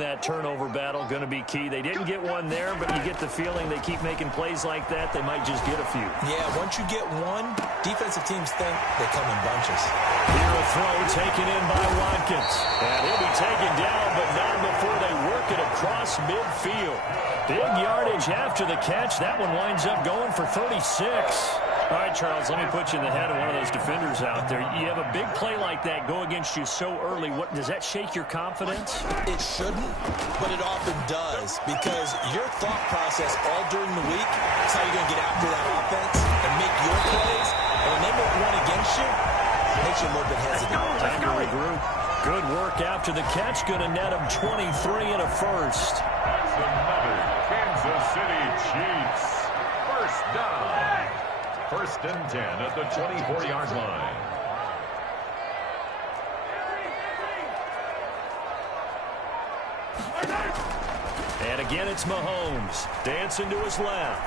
That turnover battle going to be key. They didn't get one there, but you get the feeling they keep making plays like that, they might just get a few. Yeah, once you get one, defensive teams think they come in bunches. Here a throw taken in by Watkins. And he'll be taken down, but not before they work it across midfield. Big yardage after the catch. That one winds up going for 36. All right, Charles, let me put you in the head of one of those defenders out there. You have a big play like that go against you so early. What does that shake your confidence? It shouldn't, but it often does, because your thought process all during the week is how you're going to get after that offense and make your plays. And when they make one against you, it makes you a little bit hesitant. Time to regroup. Good work after the catch. Going to net him 23 and a first. That's another Kansas City Chiefs first down. First and 10 at the 24-yard line. And again, it's Mahomes. Dancing to his left.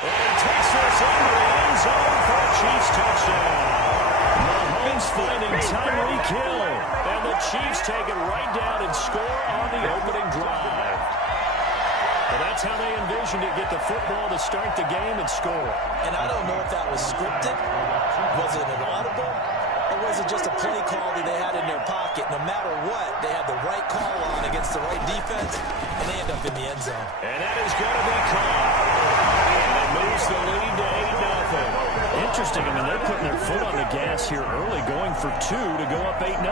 And he takes this under the end zone for a Chiefs touchdown. Mahomes finding Tyreek Hill. And the Chiefs take it right down and score on the opening drive. Well, that's how they envisioned it, get the football to start the game and score. And I don't know if that was scripted. Was it an audible? Or was it just a play call that they had in their pocket? No matter what, they had the right call on against the right defense, and they end up in the end zone. And that is going to be caught. And it moves the lead to 8-0. Interesting. I mean, they're putting their foot on the gas here early, going for 2 to go up 8-0.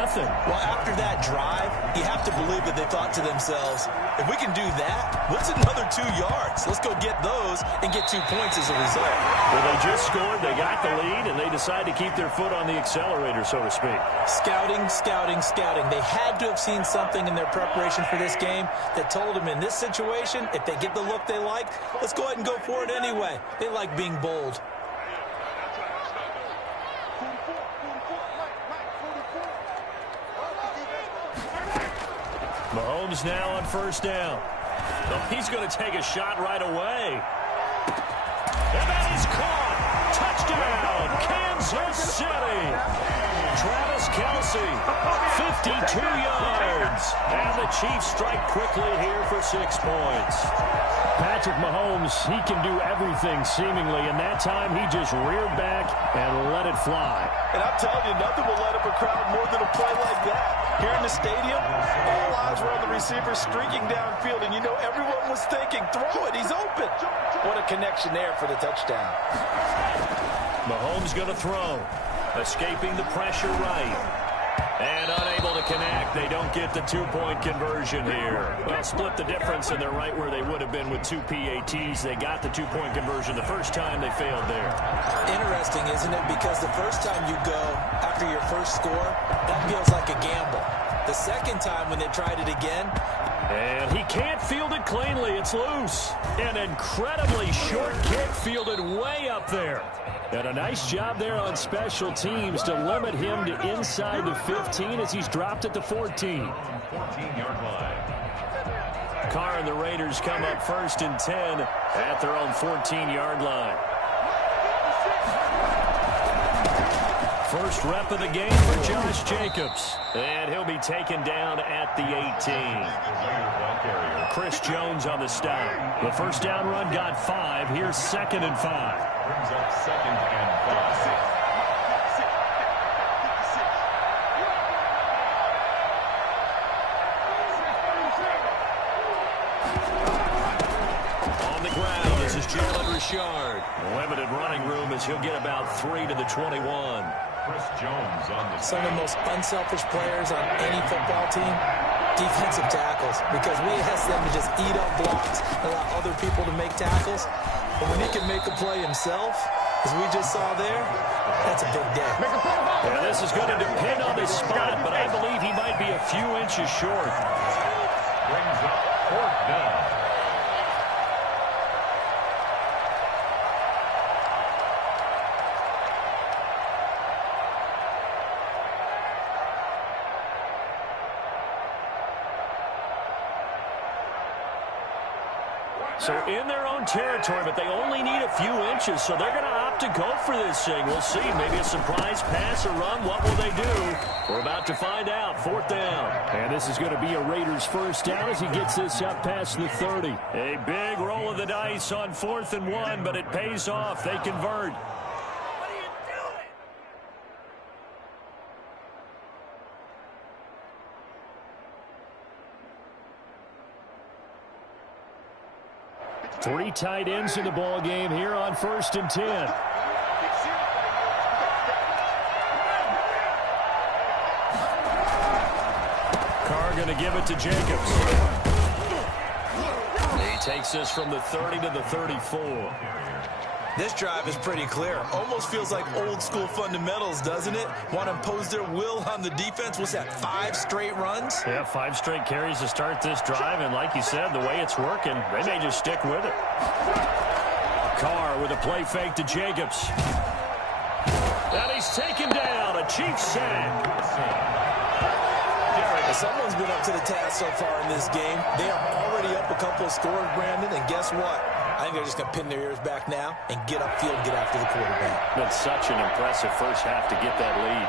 Well, after that drive, you have to believe that they thought to themselves, if we can do that, what's another 2 yards? Let's go get those and get 2 points as a result. Well, they just scored, they got the lead, and they decide to keep their foot on the accelerator, so to speak. Scouting, scouting, scouting. They had to have seen something in their preparation for this game that told them in this situation, if they get the look they like, let's go ahead and go for it anyway. They like being bold. Mahomes now on first down. Oh, he's going to take a shot right away. And that is caught. Touchdown, Kansas City. Travis Kelce, 52 yards. And the Chiefs strike quickly here for 6 points. Patrick Mahomes, he can do everything seemingly, and that time he just reared back and let it fly. And I'm telling you, nothing will light up a crowd more than a play like that. Here in the stadium, all eyes were on the receiver streaking downfield, and you know everyone was thinking, throw it, he's open. What a connection there for the touchdown. Mahomes going to throw. Escaping the pressure right. And unable to connect. They don't get the 2-point conversion here. Well, split the difference, and they're right where they would have been with 2 PATs. They got the 2-point conversion the first time. They failed there. Interesting, isn't it? Because the first time you go after your first score, that feels like a gamble. The second time when they tried it again, and he can't field it cleanly. It's loose. An incredibly short kick fielded way up there. And a nice job there on special teams to limit him to inside the 15 as he's dropped at the 14. 14-yard line. Carr and the Raiders come up first and 10 at their own 14-yard line. First rep of the game for Josh Jacobs. And he'll be taken down at the 18. Chris Jones on the stop. The first down run got 5. Here's 2nd and 5. Brings up 2nd and 5. On the ground, this is Jalen Richard. Limited running room as he'll get about 3 to the 21. Chris Jones on the some of the most unselfish players on any football team, defensive tackles, because we ask them to just eat up blocks, allow other people to make tackles. But when he can make a play himself, as we just saw there, that's a big day. Yeah, this is going to depend on his spot, but I believe he might be a few inches short. brings up 4th down. So in their own territory, but they only need a few inches, so they're going to opt to go for this thing. We'll see. Maybe a surprise pass or run. What will they do? We're about to find out. 4th down. And this is going to be a Raiders first down as he gets this up past the 30. A big roll of the dice on 4th and 1, but it pays off. They convert. Three tight ends in the ball game here on 1st and 10. Carr going to give it to Jacobs. He takes this from the 30 to the 34. This drive is pretty clear. Almost feels like old school fundamentals, doesn't it? Want to impose their will on the defense. What's that, 5 straight runs? Yeah, 5 straight carries to start this drive. And like you said, the way it's working, they may just stick with it. Carr with a play fake to Jacobs. And he's taken down. A Chiefs sack. Someone's been up to the task so far in this game. They are already up a couple of scores, Brandon, and guess what? I think they're just going to pin their ears back now and get upfield and get after the quarterback. Been such an impressive first half to get that lead.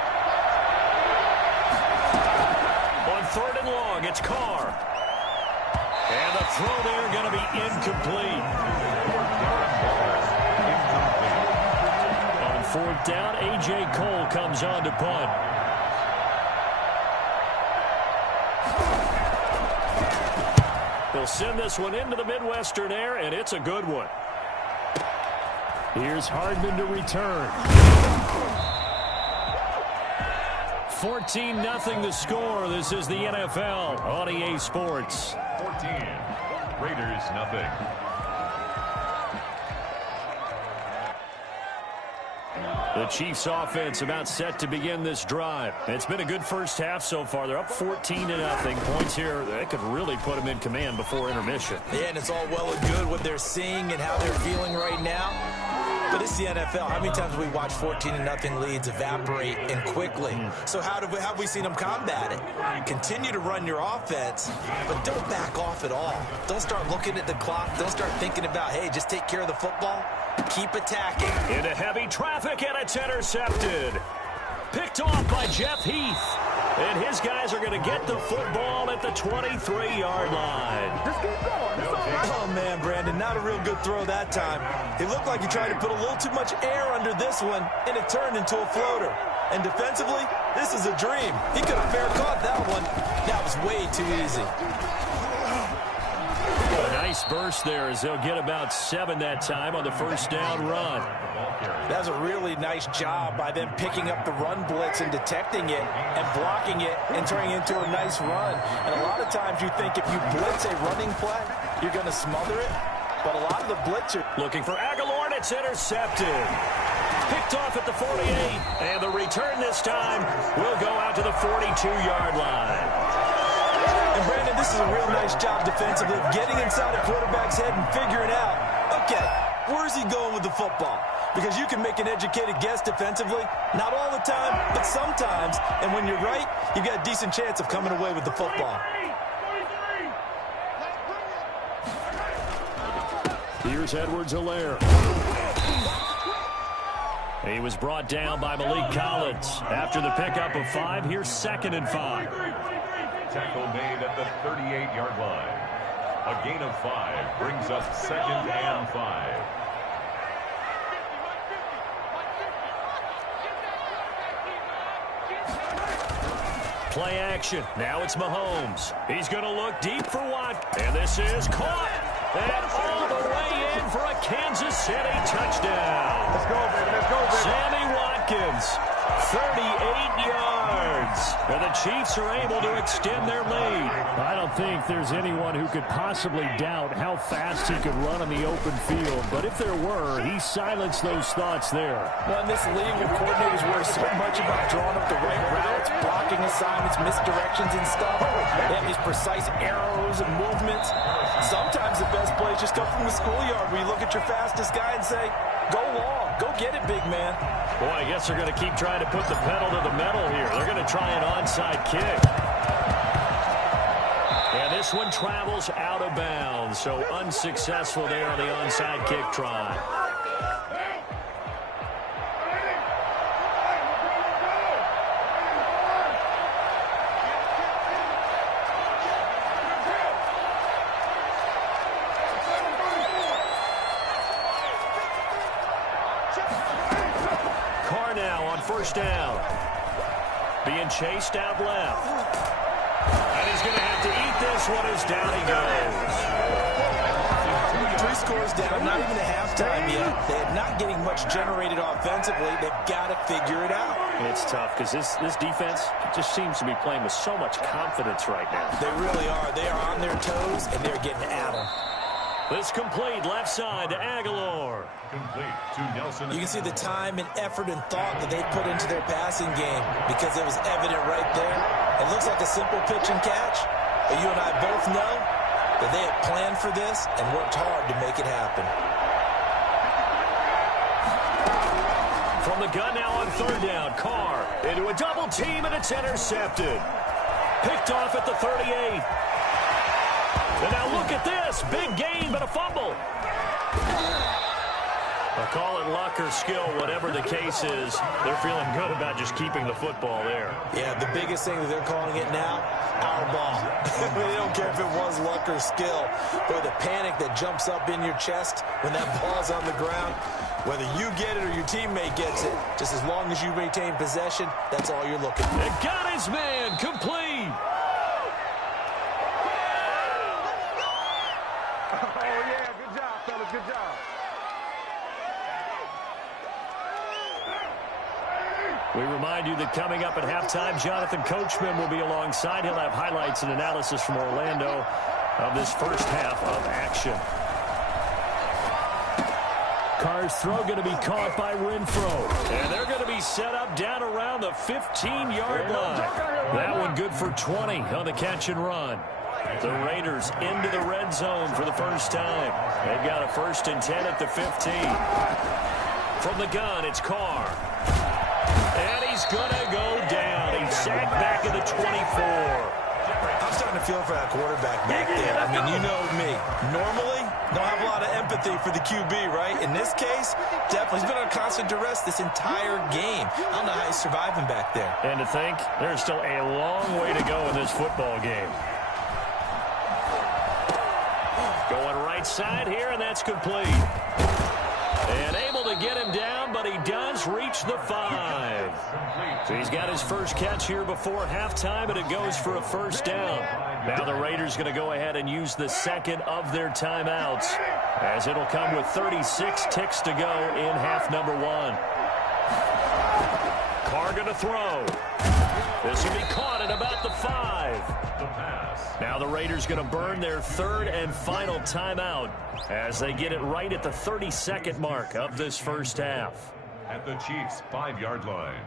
On 3rd and long, it's Carr. And the throw there going to be incomplete. On 4th down, A.J. Cole comes on to punt. They'll send this one into the Midwestern air, and it's a good one. Here's Hardman to return. 14-0 the score. This is the NFL on EA Sports. 14. Raiders, nothing. The Chiefs offense about set to begin this drive. It's been a good first half so far. They're up 14-0. Points here, they could really put them in command before intermission. Yeah, and it's all well and good what they're seeing and how they're feeling right now. But it's the NFL. How many times have we watched 14-0 leads evaporate and quickly? So how have we seen them combat it? Continue to run your offense, but don't back off at all. Don't start looking at the clock. Don't start thinking about, hey, just take care of the football. Keep attacking. Into heavy traffic, and it's intercepted. Picked off by Jeff Heath. And his guys are going to get the football at the 23-yard line. Just keep going. It's all right. Oh, man, Brandon, not a real good throw that time. It looked like he tried to put a little too much air under this one, and it turned into a floater. And defensively, this is a dream. He could have fair caught that one. That was way too easy. A nice burst there as they'll get about 7 that time on the first down run. That's a really nice job by them picking up the run blitz and detecting it and blocking it and turning it into a nice run. And a lot of times you think if you blitz a running play, you're going to smother it. But a lot of the blitzers... Looking for Aguilar, and it's intercepted. Picked off at the 48, and the return this time will go out to the 42-yard line. And Brandon, this is a real nice job defensively, getting inside a quarterback's head and figuring out, okay, where's he going with the football? Because you can make an educated guess defensively, not all the time, but sometimes. And when you're right, you've got a decent chance of coming away with the football. Here's Edwards-Helaire. He was brought down by Malik Collins. After the pickup of 5, here's 2nd and 5. Tackle made at the 38-yard line. A gain of 5 brings up 2nd and 5. Play action. Now it's Mahomes. He's going to look deep for Watt. And this is caught. And all the way in for a Kansas City touchdown. Let's go, baby. Let's go, baby. Sammy Watkins, 38 yards. And the Chiefs are able to extend their lead. I don't think there's anyone who could possibly doubt how fast he could run on the open field. But if there were, he silenced those thoughts there. Well, in this league with coordinators worry so much about drawing up the right routes, blocking assignments, misdirections and stuff. They have these precise arrows and movements. Sometimes the best plays just come from the schoolyard where you look at your fastest guy and say, go long, go get it, big man. Boy, I guess they're going to keep trying to put the pedal to the metal here. They're going to try an onside kick. And this one travels out of bounds, so unsuccessful there on the onside kick try. Carr now on first down. Being chased out left. And he's going to have to eat this one as down he goes. 3 scores down, not even a halftime yet. They're not getting much generated offensively. They've got to figure it out. It's tough because this defense just seems to be playing with so much confidence right now. They really are. They are on their toes, and they're getting at them. This complete left side to Aguilar. Complete to Nelson. You can see the time and effort and thought that they put into their passing game because it was evident right there. It looks like a simple pitch and catch, but you and I both know that they had planned for this and worked hard to make it happen. From the gun now on third down, Carr into a double team, and it's intercepted. Picked off at the 38. And now look at this. Big gain, but a fumble. I'll call it luck or skill, whatever the case is. They're feeling good about just keeping the football there. Yeah, the biggest thing that they're calling it now, our ball. They don't care if it was luck or skill. Boy, the panic that jumps up in your chest when that ball's on the ground, whether you get it or your teammate gets it, just as long as you maintain possession, that's all you're looking for. And got his man complete. Good job. We remind you that coming up at halftime, Jonathan Coachman will be alongside. He'll have highlights and analysis from Orlando of this first half of action. Carr's throw going to be caught by Renfro. And they're going to be set up down around the 15-yard line. That one good for 20 on the catch and run. The Raiders into the red zone for the first time. They've got a 1st and 10 at the 15. From the gun, it's Carr. And he's going to go down. He's sacked back at the 24. I'm starting to feel for that quarterback back there. I mean, you know me. Normally, don't have a lot of empathy for the QB, right? In this case, definitely. He's been under constant duress this entire game. I don't know how he's surviving back there. And to think, there's still a long way to go in this football game. Going right side here, and that's complete. And able to get him down, but he does reach the 5. So he's got his first catch here before halftime, and it goes for a 1st down. Now the Raiders going to go ahead and use the second of their timeouts, as it'll come with 36 ticks to go in half number 1. Carr going to throw. This will be caught at about the 5. Now the Raiders going to burn their 3rd and final timeout as they get it right at the 32nd mark of this first half. At the Chiefs' 5-yard line.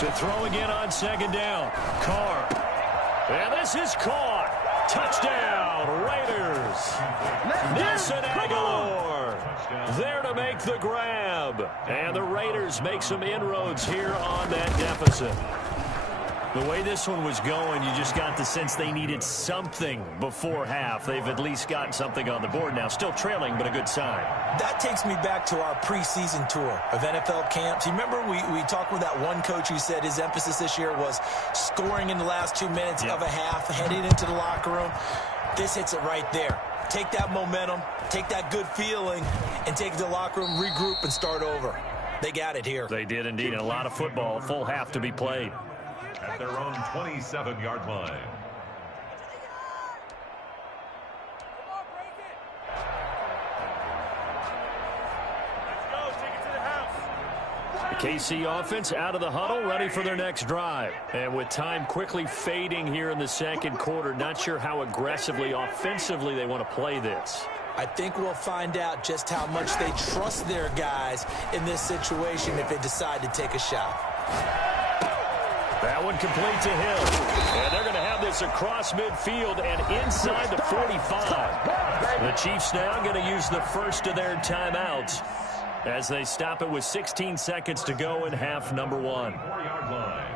To throw again on 2nd down. Carr. And this is caught. Touchdown, Raiders. Nelson Aguilar there to make the grab. And the Raiders make some inroads here on that deficit. The way this one was going, you just got the sense they needed something before half. They've at least gotten something on the board now. Still trailing, but a good sign. That takes me back to our preseason tour of NFL camps. You remember we talked with that one coach who said his emphasis this year was scoring in the last 2 minutes of a half, heading into the locker room. This hits it right there. Take that momentum, take that good feeling, and take it to the locker room, regroup, and start over. They got it here. They did indeed, and a lot of football, full half to be played. At their own 27-yard line. The KC offense out of the huddle, ready for their next drive. And with time quickly fading here in the second quarter, not sure how aggressively, offensively they want to play this. I think we'll find out just how much they trust their guys in this situation if they decide to take a shot. That one complete to Hill. And they're going to have this across midfield and inside the 45. The Chiefs now going to use the first of their timeouts as they stop it with 16 seconds to go in half number one. 4-yard line.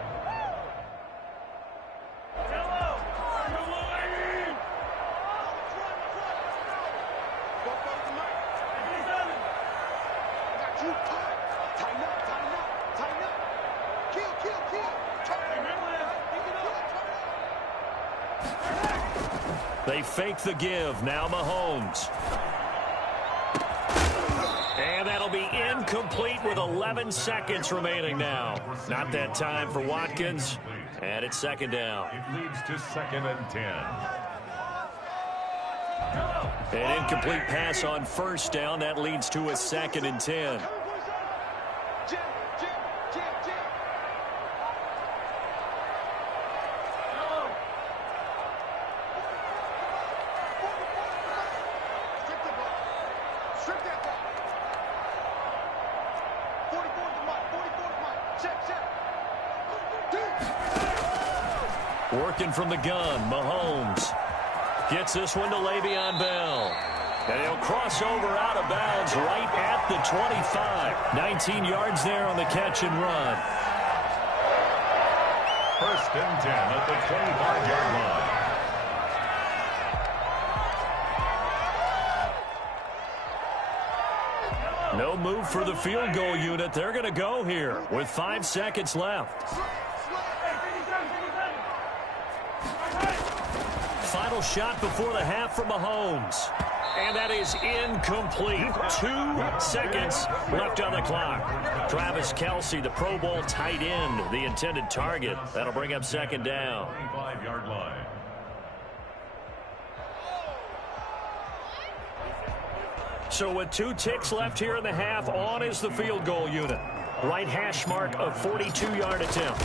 They fake the give. Now Mahomes. And that'll be incomplete with 11 seconds remaining now. Not that time for Watkins. And it's second down. It leads to 2nd and 10. An incomplete pass on first down. That leads to a 2nd and 10. Working from the gun, Mahomes gets this one to Le'Veon Bell. And he'll cross over out of bounds right at the 25. 19 yards there on the catch and run. 1st and 10 at the 25-yard line. No move for the field goal unit. They're going to go here with 5 seconds left. Final shot before the half from Mahomes. And that is incomplete. 2 seconds left on the clock. Travis Kelce, the Pro Bowl tight end, the intended target. That'll bring up second down. 25-yard line. So with 2 ticks left here in the half, on is the field goal unit. Right hash mark of 42-yard attempt.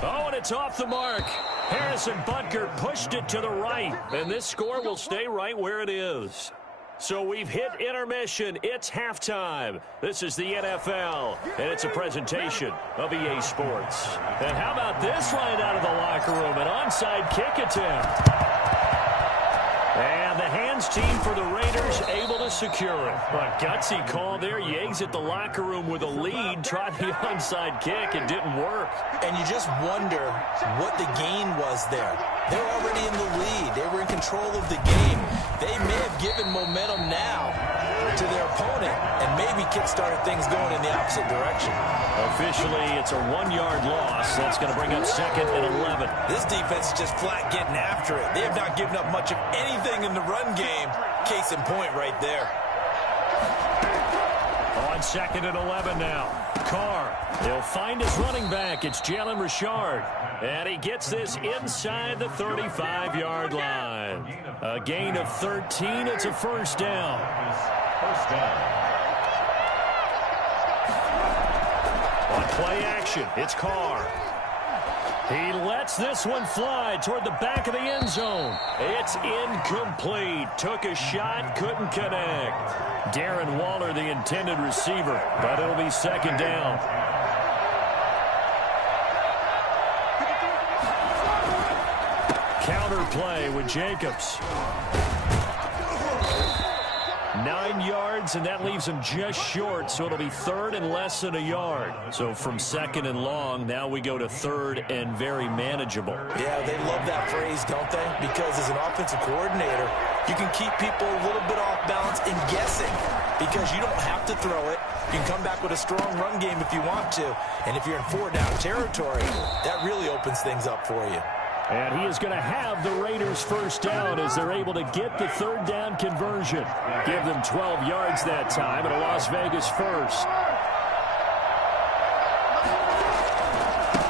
Oh, and it's off the mark. Harrison Butker pushed it to the right, and this score will stay right where it is. So we've hit intermission. It's halftime. This is the NFL, and it's a presentation of EA Sports. And how about this right out of the locker room? An onside kick attempt. And the hands team for the Raiders able to secure it. A gutsy call there. You exit the locker room with a lead, tried the onside kick, it didn't work. And you just wonder what the gain was there. They're already in the lead. They were in control of the game. They may have given momentum now to their opponent and maybe kick-started things going in the opposite direction. Officially, it's a 1-yard loss. That's going to bring up 2nd and 11. This defense is just flat getting after it. They have not given up much of anything in the run game. Case in point right there. On 2nd and 11 now. Carr, he'll find his running back. It's Jalen Richard. And he gets this inside the 35-yard line. A gain of 13. It's a first down. First down. On play action, it's Carr. He lets this one fly toward the back of the end zone. It's incomplete. Took a shot, couldn't connect. Darren Waller, the intended receiver, but it'll be second down. Counter play with Jacobs. 9 yards, and that leaves him just short, so it'll be 3rd and less than a yard. So from 2nd and long, now we go to 3rd and very manageable. Yeah, they love that phrase, don't they? Because as an offensive coordinator, you can keep people a little bit off balance and guessing because you don't have to throw it. You can come back with a strong run game if you want to. And if you're in 4-down territory, that really opens things up for you. And he is going to have the Raiders first down as they're able to get the 3rd down conversion. Give them 12 yards that time and a Las Vegas first.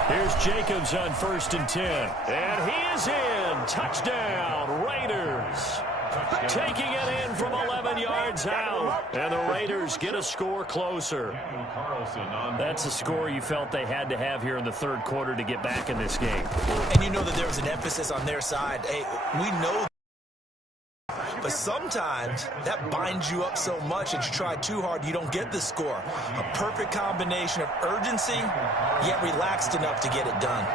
Here's Jacobs on 1st and 10. And he is in. Touchdown, Raiders. Taking it in from 11 yards out. And the Raiders get a score closer. That's a score you felt they had to have here in the 3rd quarter to get back in this game. And you know that there was an emphasis on their side. Hey, we know. But sometimes that binds you up so much that you try too hard, you don't get the score. A perfect combination of urgency, yet relaxed enough to get it done.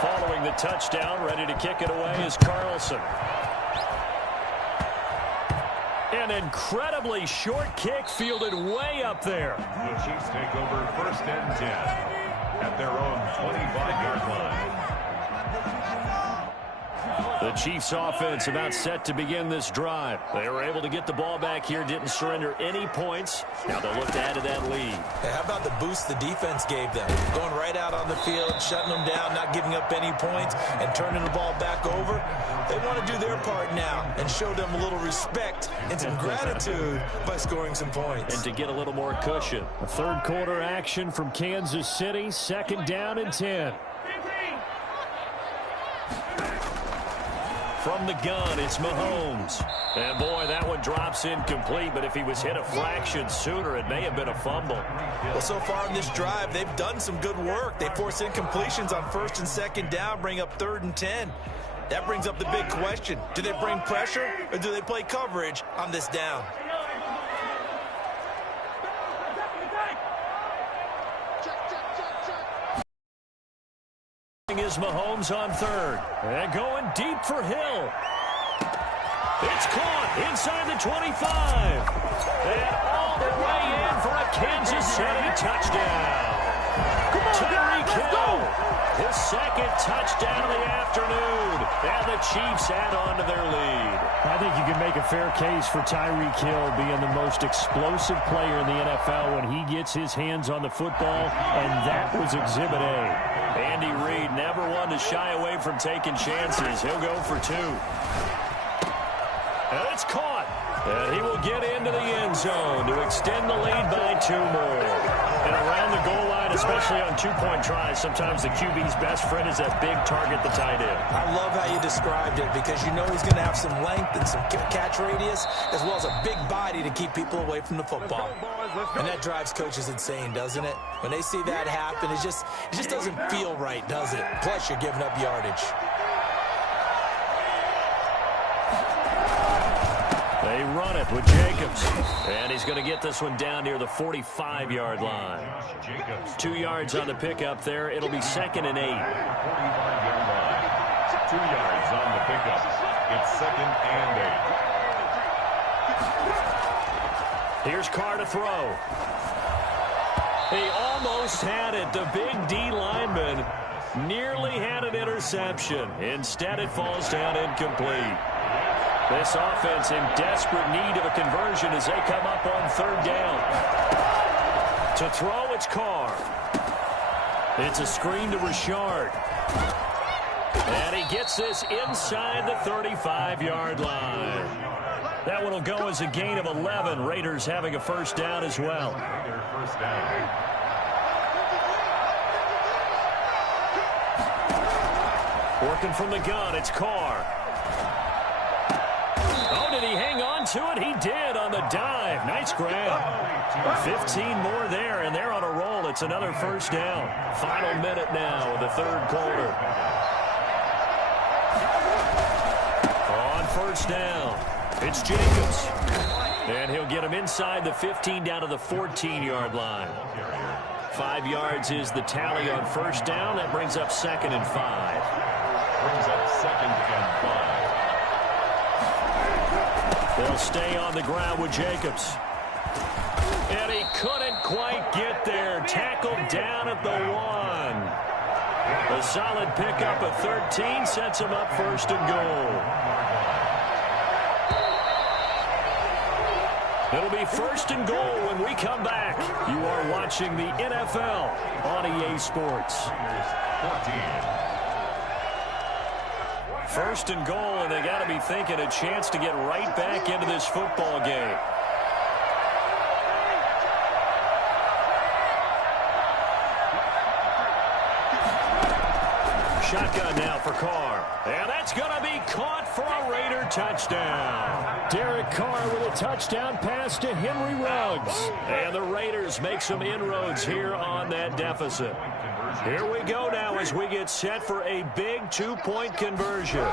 Following the touchdown, ready to kick it away is Carlson. An incredibly short kick fielded way up there. The Chiefs take over 1st and 10 at their own 25-yard line. The Chiefs offense about set to begin this drive. They were able to get the ball back here, didn't surrender any points. Now they'll look to add to that lead. Hey, how about the boost the defense gave them? Going right out on the field, shutting them down, not giving up any points, and turning the ball back over. They want to do their part now and show them a little respect and some gratitude by scoring some points. And to get a little more cushion. A third quarter action from Kansas City, 2nd down and 10. From the gun, it's Mahomes. And, boy, that one drops incomplete, but if he was hit a fraction sooner, it may have been a fumble. Well, so far in this drive, they've done some good work. They force incompletions on 1st and 2nd down, bring up 3rd and 10. That brings up the big question. Do they bring pressure, or do they play coverage on this down? Is Mahomes on 3rd. And going deep for Hill. It's caught inside the 25. And all the way in for a Kansas City touchdown. Tyreek Hill, his 2nd touchdown of the afternoon. And the Chiefs add on to their lead. I think you can make a fair case for Tyreek Hill being the most explosive player in the NFL when he gets his hands on the football, and that was Exhibit A. Andy Reid never one to shy away from taking chances. He'll go for 2. And it's caught. And he will get into the end zone to extend the lead by 2 more. And around the goal line, especially on 2-point tries, sometimes the QB's best friend is that big target, the tight end. I love how you described it because you know he's going to have some length and some catch radius as well as a big body to keep people away from the football. And that drives coaches insane, doesn't it? When they see that happen, it just doesn't feel right, does it? Plus, you're giving up yardage. They run it with Jacobs. And he's going to get this one down near the 45-yard line. 2 yards on the pickup there. It'll be 2nd and 8. 45-yard line. 2 yards on the pickup. It's 2nd and 8. Here's Carr to throw. He almost had it. The big D lineman nearly had an interception. Instead, it falls down incomplete. This offense in desperate need of a conversion as they come up on 3rd down. To throw, it's Carr. It's a screen to Richard. And he gets this inside the 35-yard line. That one will go as a gain of 11. Raiders having a 1st down as well. First down. Working from the gun, it's Carr. Oh, did he hang on to it? He did on the dive. Nice grab. 15 more there, and they're on a roll. It's another 1st down. Final minute now of the 3rd quarter. On 1st down, it's Jacobs. And he'll get him inside the 15 down to the 14-yard line. 5 yards is the tally on 1st down. That brings up 2nd and 5. Brings up 2nd and 5. They'll stay on the ground with Jacobs. And he couldn't quite get there. Tackled down at the 1. A solid pickup of 13 sets him up 1st and goal. It'll be 1st and goal when we come back. You are watching the NFL on EA Sports. 1st and goal, and they got to be thinking a chance to get right back into this football game. Shotgun now for Carr. And that's going to be caught for a Raider touchdown. Derek Carr with a touchdown pass to Henry Ruggs. And the Raiders make some inroads here on that deficit. Here we go now as we get set for a big 2-point conversion.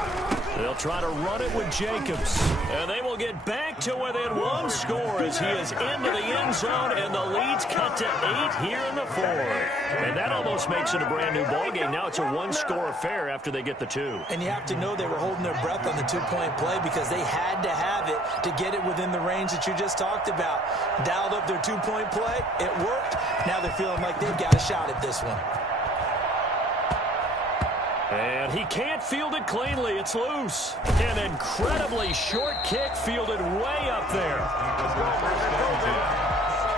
They'll try to run it with Jacobs. And they will get back to within 1 score as he is into the end zone, and the lead's cut to 8 here in the 4th. And that almost makes it a brand-new ballgame. Now it's a one-score affair after they get the 2. And you have to know they were holding their breath on the two-point play because they had to have it to get it within the range that you just talked about. Dialed up their two-point play. It worked. Now they're feeling like they've got a shot at this one. And he can't field it cleanly. It's loose. An incredibly short kick fielded way up there.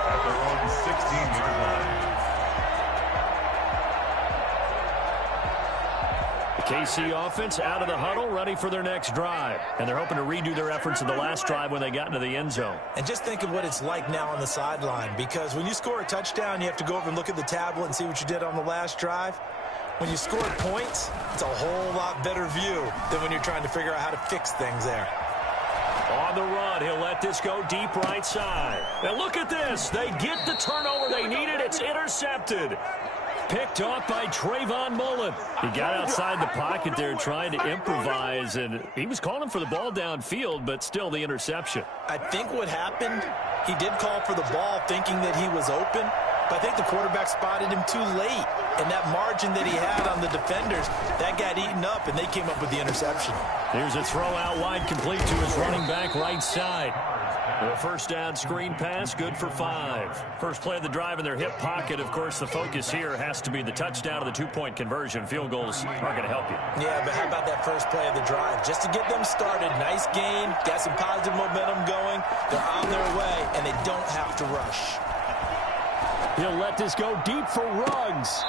At their own 16-yard line. The KC offense out of the huddle, ready for their next drive. And they're hoping to redo their efforts in the last drive when they got into the end zone. And just think of what it's like now on the sideline, because when you score a touchdown, you have to go over and look at the tablet and see what you did on the last drive. When you score points, it's a whole lot better view than when you're trying to figure out how to fix things there. On the run, he'll let this go deep right side. And look at this. They get the turnover they needed. It's intercepted. Picked off by Trayvon Mullen. He got outside the pocket there trying to improvise, and he was calling for the ball downfield, but still the interception. I think what happened, he did call for the ball thinking that he was open, but I think the quarterback spotted him too late. And that margin that he had on the defenders, that got eaten up, and they came up with the interception. Here's a throw out wide, complete to his running back right side. The first down screen pass, good for 5. First play of the drive in their hip pocket. Of course, the focus here has to be the touchdown of the two-point conversion. Field goals aren't going to help you. Yeah, but how about that first play of the drive? Just to get them started, nice gain, got some positive momentum going. They're on their way, and they don't have to rush. He'll let this go deep for Ruggs.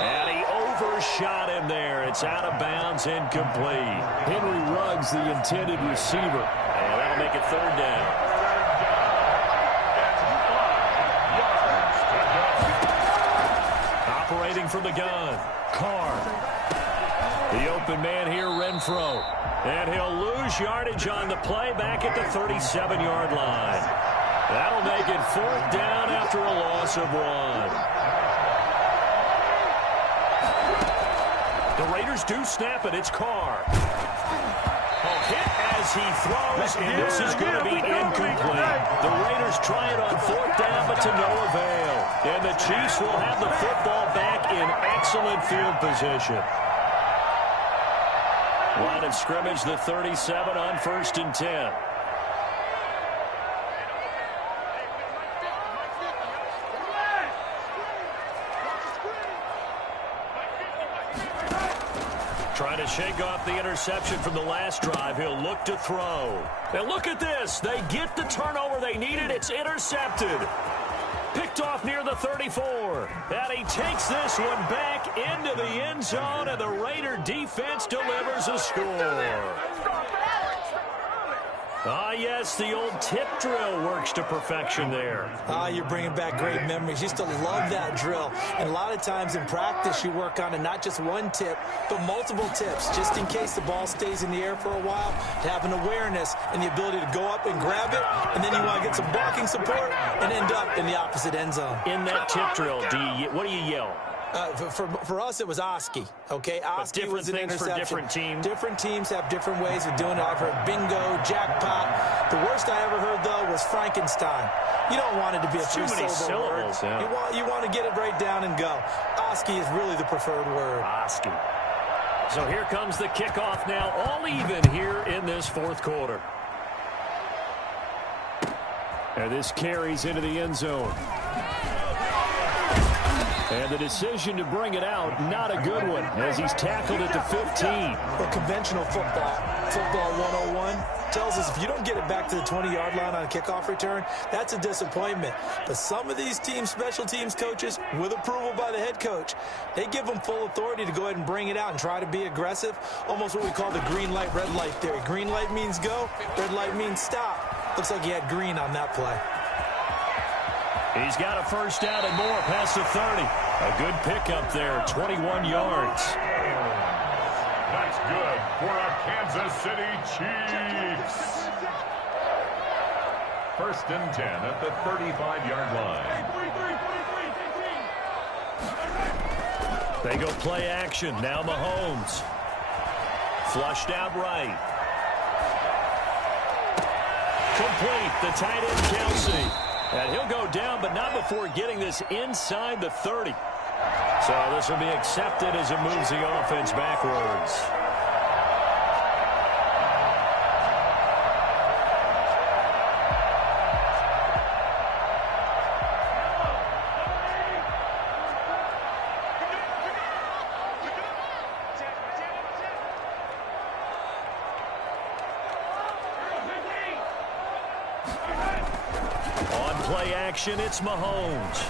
And he overshot him there. It's out of bounds, incomplete. Henry Ruggs, the intended receiver. And that'll make it third down. Operating from the gun, Carr. The open man here, Renfro. And he'll lose yardage on the play back at the 37-yard line. That'll make it fourth down after a loss of 1. The Raiders do snap it. It's Carr. Hit as he throws, and this is going to be incomplete. The Raiders try it on fourth down, but to no avail. And the Chiefs will have the football back in excellent field position. Line of scrimmage, the 37 on 1st and 10. Trying to shake off the interception from the last drive. He'll look to throw. And look at this. They get the turnover they needed. It's intercepted. Picked off near the 34. And he takes this one back into the end zone, and the Raider defense delivers a score. Ah, yes, the old tip drill works to perfection there. Ah, you're bringing back great memories. Used to love that drill. And a lot of times in practice, you work on it, not just one tip, but multiple tips, just in case the ball stays in the air for a while, to have an awareness and the ability to go up and grab it, and then you want to get some blocking support and end up in the opposite end zone. In that tip drill, what do you yell? For us, it was Oski. Okay, Oski was an interception. For different teams. Different teams have different ways of doing it. I've heard bingo, jackpot. The worst I ever heard, though, was Frankenstein. You don't want it to be a three-syllable word. Yeah. You want to get it right down and go. Oski is really the preferred word. Oski. So here comes the kickoff now, all even here in this fourth quarter. And this carries into the end zone. And the decision to bring it out, not a good one, as he's tackled at the 15. Well, conventional football 101, tells us if you don't get it back to the 20-yard line on a kickoff return, that's a disappointment. But some of these teams, special teams coaches, with approval by the head coach, they give them full authority to go ahead and bring it out and try to be aggressive, almost what we call the green light, red light theory. Green light means go, red light means stop. Looks like he had green on that play. He's got a first down and more past the 30. A good pickup there, 21 yards. That's good for a Kansas City Chiefs. First and 10 at the 35-yard line. They go play action. Now Mahomes. Flushed out right. Complete. The tight end, Kelsey. And he'll go down, but not before getting this inside the 30. So this will be accepted as it moves the offense backwards. On play action, it's Mahomes.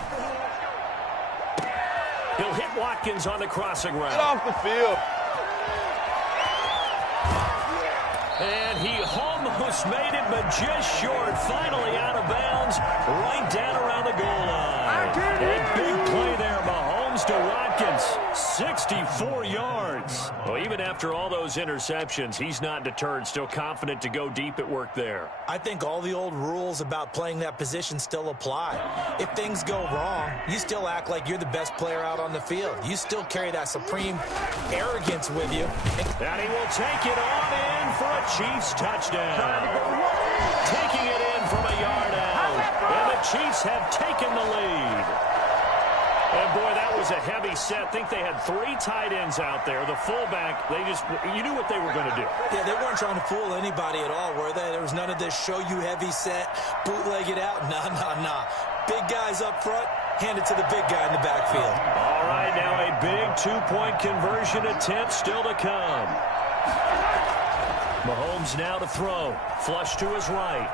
He'll hit Watkins on the crossing route. Get off the field. And he almost made it, but just short. Finally out of bounds, right down around the goal line. A big play there, Mahomes to Watkins. 64 yards. Well, even after all those interceptions, he's not deterred, still confident to go deep at work there. I think all the old rules about playing that position still apply. If things go wrong, you still act like you're the best player out on the field. You still carry that supreme arrogance with you. And he will take it on in for a Chiefs touchdown. Taking it in from a yard out. And the Chiefs have taken the lead. And, boy, that was a heavy set. I think they had 3 tight ends out there. The fullback, you knew what they were going to do. Yeah, they weren't trying to fool anybody at all, were they? There was none of this show-you-heavy set, bootleg it out. Nah. Big guys up front, hand it to the big guy in the backfield. All right, now a big 2-point conversion attempt still to come. Mahomes now to throw. Flush to his right.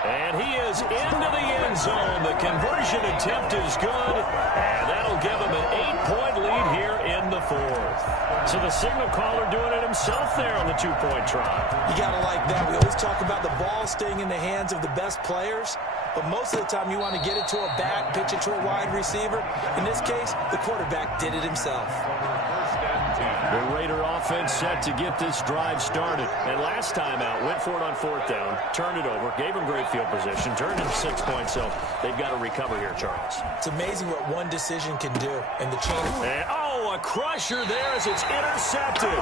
And he is into the end zone. The conversion attempt is good, and that'll give him an 8-point lead here in the 4th. So the signal caller doing it himself there on the 2-point try. You got to like that. We always talk about the ball staying in the hands of the best players, but most of the time you want to get it to a back, pitch it to a wide receiver. In this case, the quarterback did it himself. The Raider offense set to get this drive started. And last time out, went for it on 4th down, turned it over, gave him great field position, turned it 6 points, so they've got to recover here, Charles. It's amazing what one decision can do in the chain. And, a crusher there as it's intercepted.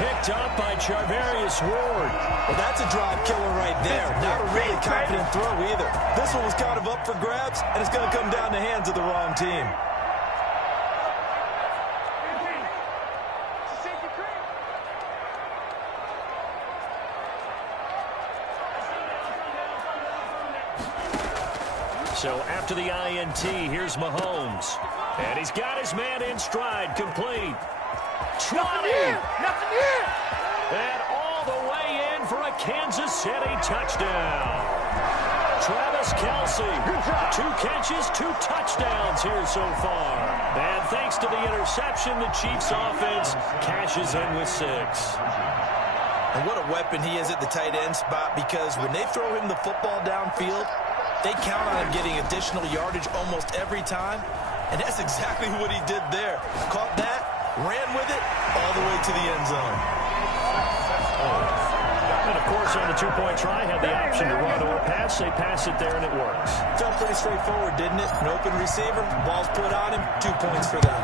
Picked up by Charvarius Ward. Well, that's a drive killer right there. Not a really confident throw either. This one was kind of up for grabs, and it's going to come down the hands of the wrong team. So after the INT, here's Mahomes. And he's got his man in stride, complete. 20. Nothing here. And all the way in for a Kansas City touchdown. Travis Kelce, 2 catches, 2 touchdowns here so far. And thanks to the interception, the Chiefs offense cashes in with 6. And what a weapon he is at the tight end spot, because when they throw him the football downfield, they count on him getting additional yardage almost every time. And that's exactly what he did there. Caught that, ran with it, all the way to the end zone. And, of course, on the 2-point try, had the option to run or pass. They pass it there, and it works. Felt pretty straightforward, didn't it? An open receiver, ball's put on him, 2 points for them.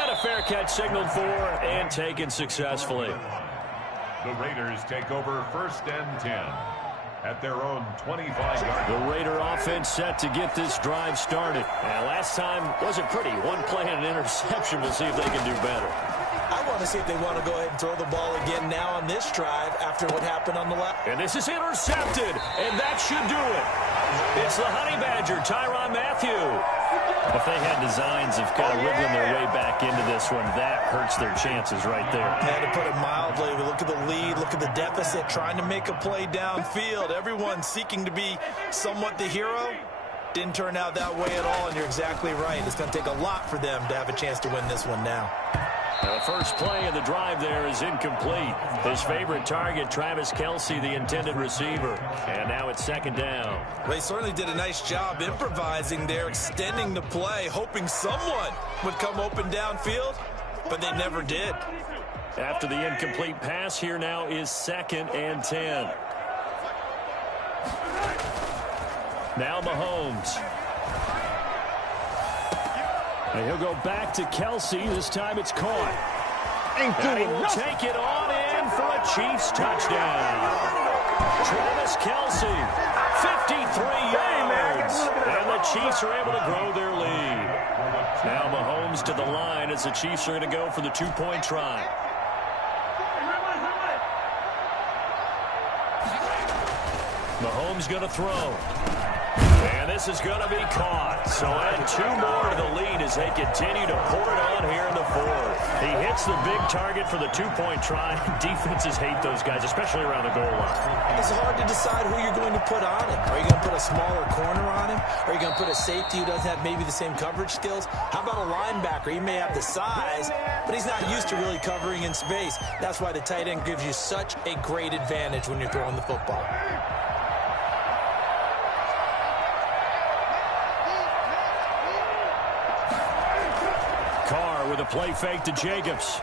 And a fair catch signaled for and taken successfully. The Raiders take over 1st and 10 at their own 25-yard. The Raider offense set to get this drive started. And last time wasn't pretty. 1 play and an interception. We'll see if they can do better. I want to see if they want to go ahead and throw the ball again now on this drive after what happened on the left. And this is intercepted, and that should do it. It's the Honey Badger, Tyrann Mathieu. If they had designs of kind of wiggling their way back into this one, that hurts their chances right there. Yeah, to put it mildly, look at the lead, look at the deficit, trying to make a play downfield. Everyone seeking to be somewhat the hero. Didn't turn out that way at all, and you're exactly right. It's going to take a lot for them to have a chance to win this one now. Now, the first play of the drive there is incomplete. His favorite target, Travis Kelce, the intended receiver. And now it's 2nd down. Well, he certainly did a nice job improvising there, extending the play, hoping someone would come open downfield, but they never did. After the incomplete pass, here now is 2nd and 10. Now Mahomes. And he'll go back to Kelce. This time it's caught. And he will take it on in for a Chiefs touchdown. Travis Kelce, 53 yards. And the Chiefs are able to grow their lead. Now Mahomes to the line as the Chiefs are going to go for the two-point try. Mahomes going to throw. And this is going to be caught. So add 2 more to the lead as they continue to pour it on here in the fourth. He hits the big target for the two-point try. Defenses hate those guys, especially around the goal line. It's hard to decide who you're going to put on him. Are you going to put a smaller corner on him? Are you going to put a safety who doesn't have maybe the same coverage skills? How about a linebacker? He may have the size, but he's not used to really covering in space. That's why the tight end gives you such a great advantage when you're throwing the football. With a play fake to Jacobs.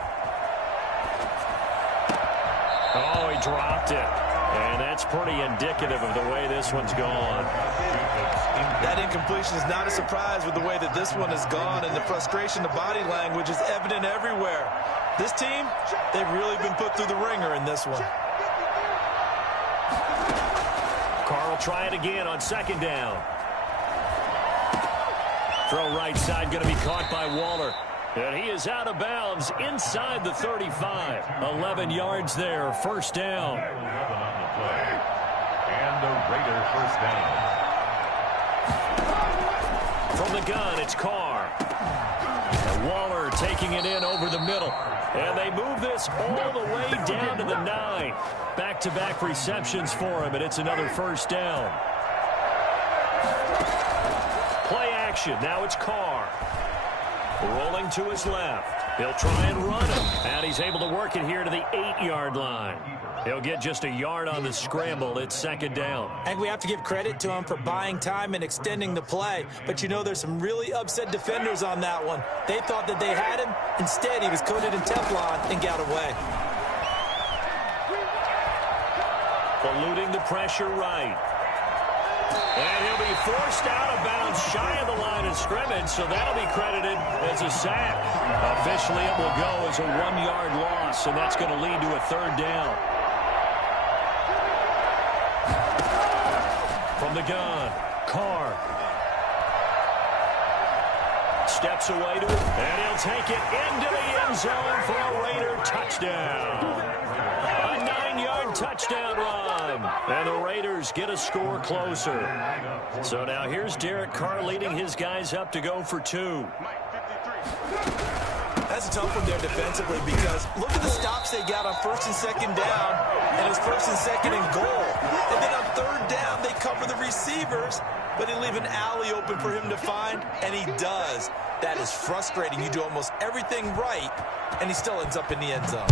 Oh, he dropped it. And that's pretty indicative of the way this one's gone. That incompletion is not a surprise with the way that this one has gone, and the frustration, the body language is evident everywhere. This team, they've really been put through the ringer in this one. Carr will try it again on second down. Throw right side, going to be caught by Waller. And he is out of bounds inside the 35. 11 yards there, first down. 11 on the play. And the Raider first down. From the gun, it's Carr. And Waller taking it in over the middle. And they move this all the way down to the 9. Back-to-back receptions for him, and it's another first down. Play action, now it's Carr. Rolling to his left. He'll try and run him. And he's able to work it here to the 8-yard line. He'll get just a yard on the scramble. It's second down. And we have to give credit to him for buying time and extending the play. But you know there's some really upset defenders on that one. They thought that they had him. Instead, he was coated in Teflon and got away. Eluding the pressure right. And he'll be forced out of bounds shy of the line of scrimmage, so that'll be credited as a sack. Officially, it will go as a 1-yard loss, and that's going to lead to a third down. From the gun, Carr. Steps away to it, and he'll take it into the end zone for a Raider touchdown. A 9-yard touchdown run. And the Raiders get a score closer. So now here's Derek Carr leading his guys up to go for 2. That's a tough one there defensively because look at the stops they got on first and second down, and it's first and second and goal. And then on third down, they cover the receivers, but they leave an alley open for him to find, and he does. That is frustrating. You do almost everything right, and he still ends up in the end zone.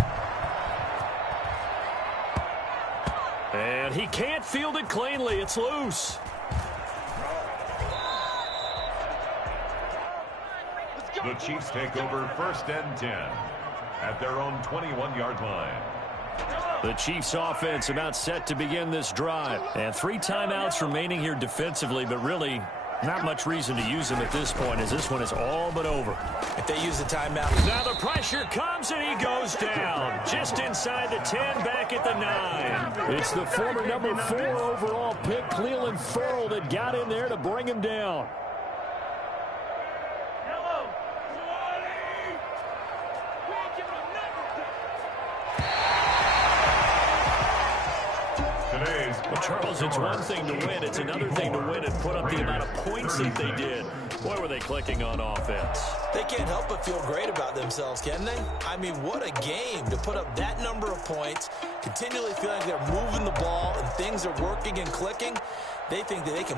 And he can't field it cleanly. It's loose. The Chiefs take over first and 10 at their own 21-yard line. The Chiefs offense about set to begin this drive. And 3 timeouts remaining here defensively, but really not much reason to use them at this point as this one is all but over. If they use the timeout. Now the pressure comes and he goes down. Just inside the 10, back at the 9. It's the former number 4 overall pick, Cleveland Ferrell, that got in there to bring him down. Well, Charles, it's one thing to win. It's another thing to win and put up the amount of points that they did. Boy, were they clicking on offense. They can't help but feel great about themselves, can they? I mean, what a game to put up that number of points, continually feeling like they're moving the ball and things are working and clicking. They think that they can